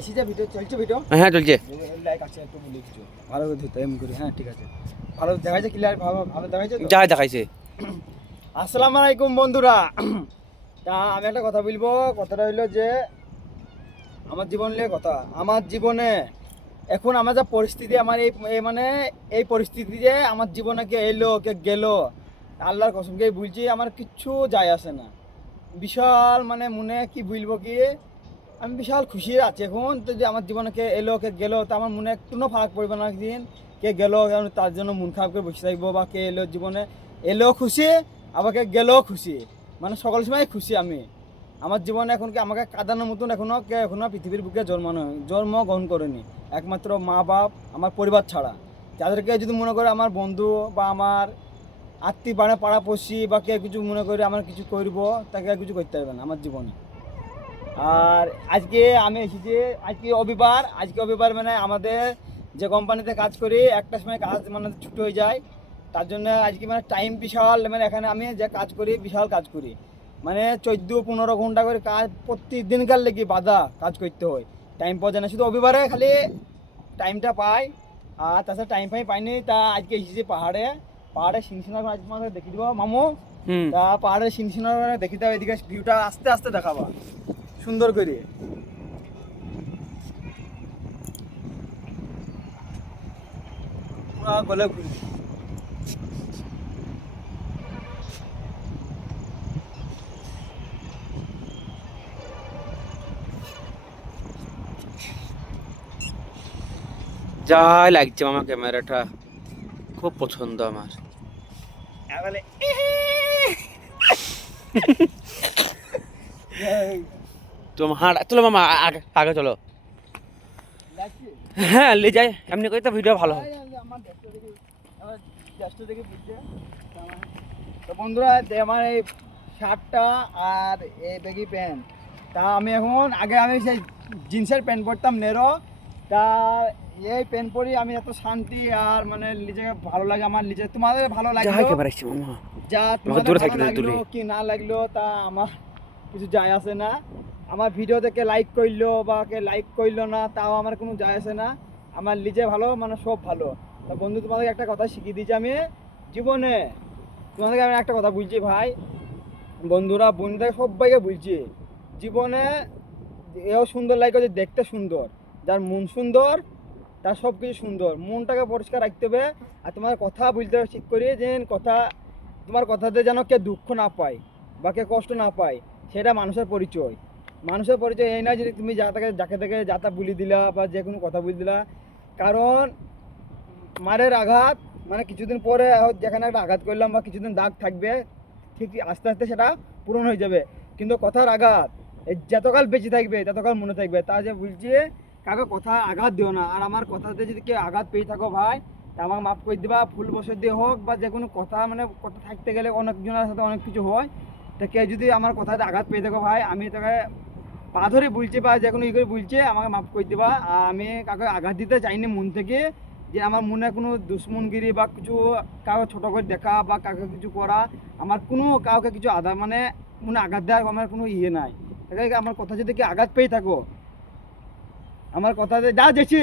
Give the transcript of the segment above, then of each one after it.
এসিটা ভিডিও চলছে ভিডিও? হ্যাঁ চলছে। লাইক আছে একটু বলি কিছু ভালো করে ধরতে এম করি। হ্যাঁ ঠিক আছে, ভালো দেখাইছে, ক্লিয়ার ভালো ভালো দেখাইছে তো? যা দেখাইছে। আসসালামু আলাইকুম বন্ধুরা। তা আমি একটা কথা বলবো, কথাটা হইলো যে আমার জীবন নিয়ে কথা। আমার জীবনে এখন আমার যা পরিস্থিতি, আমার এই মানে এই পরিস্থিতি যে আমার জীবনে কে এলো কে গেল, আল্লাহর কসমকে বলছি, আমার কিচ্ছু যায় আসে না। বিশাল মানে মনে কি বলবো কি, আমি বিশাল খুশি আছি এখন। তো যে আমার জীবনে কে এলো কে গেল, তো আমার মনে একটুও ফারাক পড়বে না। একদিন কে গেল তার জন্য মন খারাপ করে বসে থাকবো, বা কে এলো জীবনে এলো খুশি, আবার কে গেলেও খুশি, মানে সকল সময় খুশি আমি। আমার জীবনে এখন কি আমাকে কাঁদানোর মতন এখনো পৃথিবীর বুকে জন্মগ্রহণ করেনি, একমাত্র মা বাপ, আমার পরিবার ছাড়া। যাদেরকে যদি মনে করে আমার বন্ধু বা আমার আত্মীয় পাড়াপড়শি বা কে কিছু মনে করে আমার কিছু করবো, তাকে আর কিছু করতে পারবে না আমার জীবনে। আর আজকে আমি এসেছি, আজকে রবিবার মানে আমাদের যে কোম্পানিতে কাজ করি, একটা সময় কাজ মানে ছুটি হয়ে যায়। তার জন্য আজকে মানে টাইম বিশাল, মানে এখানে আমি যে কাজ করি বিশাল কাজ করি, মানে 14-15 ঘন্টা করে কাজ প্রতিদিনকার লেগে বাধা কাজ করতে হয়। টাইম পাওয়া যায় না, শুধু রবিবারে খালি টাইমটা পাই, আর তাছাড়া টাইম পাইনি। তা আজকে এসেছি পাহাড়ে সিনসিনার আজ তোমাকে দেখি দিব মামু। তা পাহাড়ের সিনসিনার দেখি দাও, এদিকে ভিউটা আস্তে আস্তে দেখাবা সুন্দর করে। গলে ঘুরি যাই লাগছে মামা, ক্যামেরাটা খুব পছন্দ আমার। এবারে তোমার চলো মামা, আগে আগে চলো। হ্যাঁ লে যাই, এমনি করে তো ভিডিও ভালো হয়। আমার ব্যস্ত দেখে বুঝছে। তো বন্ধুরা, আমার এই শার্টটা আর এই ব্যাগি প্যান্ট, তা আমি এখন আমি সেই জিন্সের প্যান্ট পরতাম নেরো, তা এই প্যান্ট পরি আমি এত শান্তি আর মানে নিজেকে ভালো লাগে। আমার নিজে তোমাদের ভালো লাগলো যা, তোমাদের ভালো লাগলো কি না লাগলো তা আমার কিছু যায় আসে না। আমার ভিডিও দেখে লাইক করলো বা কে লাইক করলো না, তাও আমার কোনো যায় আসে না। আমার নিজে ভালো মানে সব ভালো। তা বন্ধু, তোমাদেরকে একটা কথা শিখিয়ে দিয়েছি আমি জীবনে। তোমাদেরকে আমি একটা কথা বলছি ভাই, বন্ধুরা বন্ধুদের সবাইকে বলছি, জীবনে এও সুন্দর লাগে যে দেখতে সুন্দর, যার মন সুন্দর তার সব কিছু সুন্দর। মনটাকে পরিষ্কার রাখতে হবে, আর তোমার কথা বলতে হবে ঠিক করে, যে কথা তোমার কথাতে যেন কে দুঃখ না পায় বা কে কষ্ট না পায়, সেটা মানুষের পরিচয়। মানুষের পরিচয় এই না যে তুমি যাকে থেকে যাতা বলি দিলা বা যে কোনো কথা বলে দিলা। কারণ মারের আঘাত মানে কিছুদিন পরে যেখানে একটা আঘাত করলাম বা কিছুদিন দাগ থাকবে, ঠিক আস্তে আস্তে সেটা পূরণ হয়ে যাবে। কিন্তু কথার আঘাত যতকাল বেঁচে থাকবে ততকাল মনে থাকবে। তা যে বলছি, কাউকে কথা আঘাত দিও না। আর আমার কথাতে যদি কেউ আঘাত পেয়ে থাকো ভাই, তা আমাকে মাফ করে দিবা। ভুল বসত দিয়ে হোক বা যে কোনো কথা, মানে কথা থাকতে গেলে অনেকজনের সাথে অনেক কিছু হয়। তা কেউ যদি আমার কথাতে আঘাত পেয়ে থাকো ভাই, আমি তাকে পা ধরে বলছি বা যে কোনো ই করে বলছে, আমাকে মাফ করে দিবা। আর আমি কাউকে আঘাত দিতে চাইনি মন থেকে, যে আমার মনে কোনো দুশ্মনগিরি বা কিছু কাউকে ছোটো করে দেখা বা কাউকে কিছু করা, আমার কোনো কাউকে কিছু মানে মনে আঘাত দেওয়ার আমার কোনো ইয়ে নাই। আমার কথা যদি কি আঘাত পেয়ে থাকো, আমার কথা যা যেছি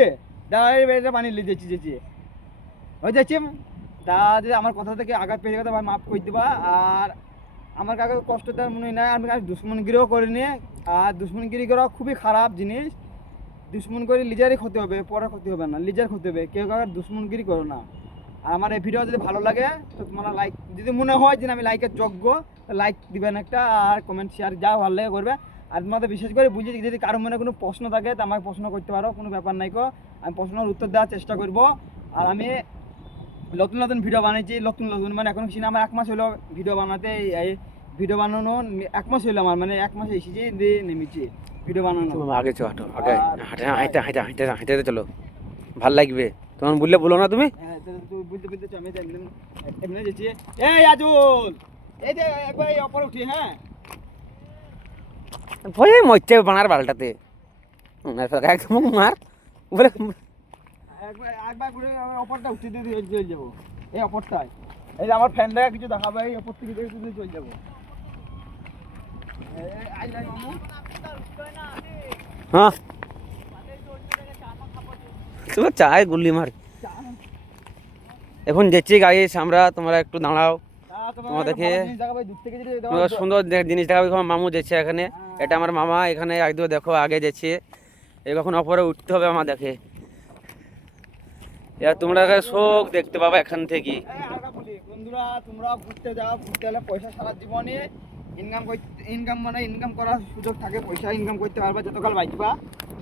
এটা বানিয়ে যেছি হয়ে যাচ্ছি, তা যদি আমার কথা থেকে আঘাত পেয়ে থাকো ভাই মাফ করে দিবা। আর আমার কাউকে কষ্ট দেওয়ার মনে নাই, আমি দুশ্মনগিরিও করিনি। আর দুশ্মনগিরি করা খুবই খারাপ জিনিস। দুশ্মন করে নিজেরই ক্ষতি হবে, পরে ক্ষতি হবে না, নিজের ক্ষতি হবে। কেউ কাউকে দুশ্মনগিরি করো না। আর আমার এই ভিডিও যদি ভালো লাগে তো তোমরা লাইক, যদি মনে হয় যে আমি লাইকের যোগ্য, লাইক দিবেন একটা, আর কমেন্ট শেয়ার যা ভালো লাগে করবে। আর তোমাদের বিশেষ করে বুঝি যদি কারো মনে কোনো প্রশ্ন থাকে তা আমাকে প্রশ্ন করতে পারো, কোনো ব্যাপার নাই কো, আমি প্রশ্নের উত্তর দেওয়ার চেষ্টা করব। আর আমি নতুন নতুন ভিডিও বানাইছি, নতুন মানে এখন কিছু না, আমার 1 মাস হলো ভিডিও বানাতে। এই ভিডিও বানানো 1 মাস হলো আমার, মানে 1 মাস এসেছি দিয়ে নেমেছি ভিডিও বানানো। আগে চো, হাঁটো আগে, হাঁটে হাঁটে হাঁটে হাঁটে হাঁটে চলো, ভাল লাগবে। তোমার বললে বলো না তুমি। হ্যাঁ বুঝতে বুঝতে আমি এমনি যাচ্ছি। এই আজুল, এই যে একবার এই অপর উঠি। হ্যাঁ ভয়ে মরছে বানার বালটাতে, একদম মার বলে। একবার ঘুরে অপরটা উঠে দিয়ে চলে যাবো। এই অপরটায় এই যে আমার ফ্যান দেখা কিছু দেখাবে, এই অপর থেকে চলে যাবো। হ্যাঁ তোমার চায় গুল্লি মার। এখন যাচ্ছি গাইস আমরা, তোমরা একটু দাঁড়াও, তোমাদেরকে তোমরা সুন্দর জিনিস দেখাবো। আমার মামু যাচ্ছে এখানে, এটা আমার মামা এখানে একদম দেখো আগে যাচ্ছে, এখন অপরে উঠতে হবে আমাদেরকে। এবার তোমরা শোক দেখতে পাবা এখান থেকে। বন্ধুরা তোমরা ঘুরতে যাও, ঘুরতে গেলে পয়সা সারা জীবনে ইনকাম মানে ইনকাম করার সুযোগ থাকে, পয়সা ইনকাম করতে পারবা যতকাল বাঁচবা।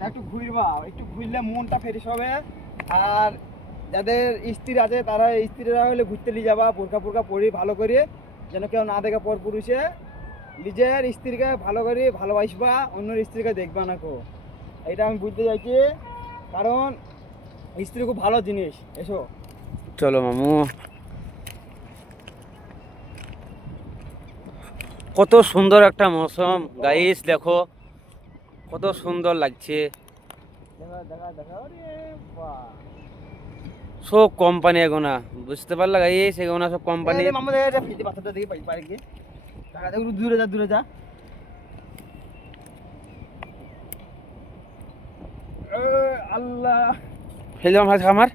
একটু ঘুরবা, একটু ঘুরলে মনটা ফ্রেশ হবে। আর যাদের স্ত্রী আছে তারা স্ত্রীরা হলে ঘুরতে নিয়ে যাবা, বোরকা পোরকা পরি ভালো করে, যেন কেউ না দেখে পর পুরুষে। নিজের স্ত্রীকে ভালো করে ভালোবাসবা, অন্য স্ত্রীকে দেখবা না কো, এটা আমি বুঝতে চাইছি। কারণ স্ত্রী খুব ভালো জিনিস। এসো চলো মামু। কত সুন্দর একটা মৌসুম গাইস, দেখো কত সুন্দর লাগছে। দেখা দেখা দেখা, আরে বাহ, সব কোম্পানি এগোনা, বুঝতে পারলা গাইস, এগোনা সব কোম্পানি। আমাদের এটা ফিতে পাথরটা দেখি পারে কি দেখা, দেখো দূরে যা, দূরে যা। আল্লাহ, ফেলে আমার আমার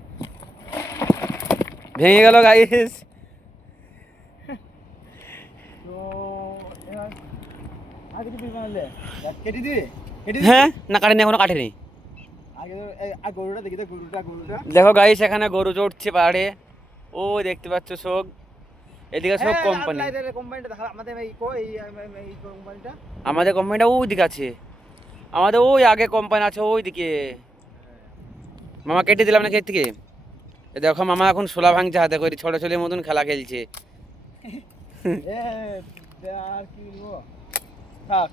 ভেঙে গেল গাইস। তো এবার আগে কি বানালে, কেটে দিবি, কেটে দিবি। হ্যাঁ না কাটেনি, এখনো কাটেনি। আগে তো আর গরুটা দেখি তো, গরুটা গরুটা দেখো গাইস এখানে গরু চড়ছে পাহাড়ে, ও দেখতে পাচ্ছ সব, এদিকে সব কোম্পানি। কোম্পানিটা দেখা আমাদের এই কোম্পানিটা, আমাদের কোম্পানিটা ওই দিকে আছে, আমাদের ওই আগে কোম্পানি আছে ওই দিকে। মামা কেটে দিলাম না ক্ষেত থেকে। এ দেখো মামা এখন শোলা ভাঙছে হাতে করে, ছোট ছোলের মতন খেলা খেলছে। আর কি বলবো, থাক।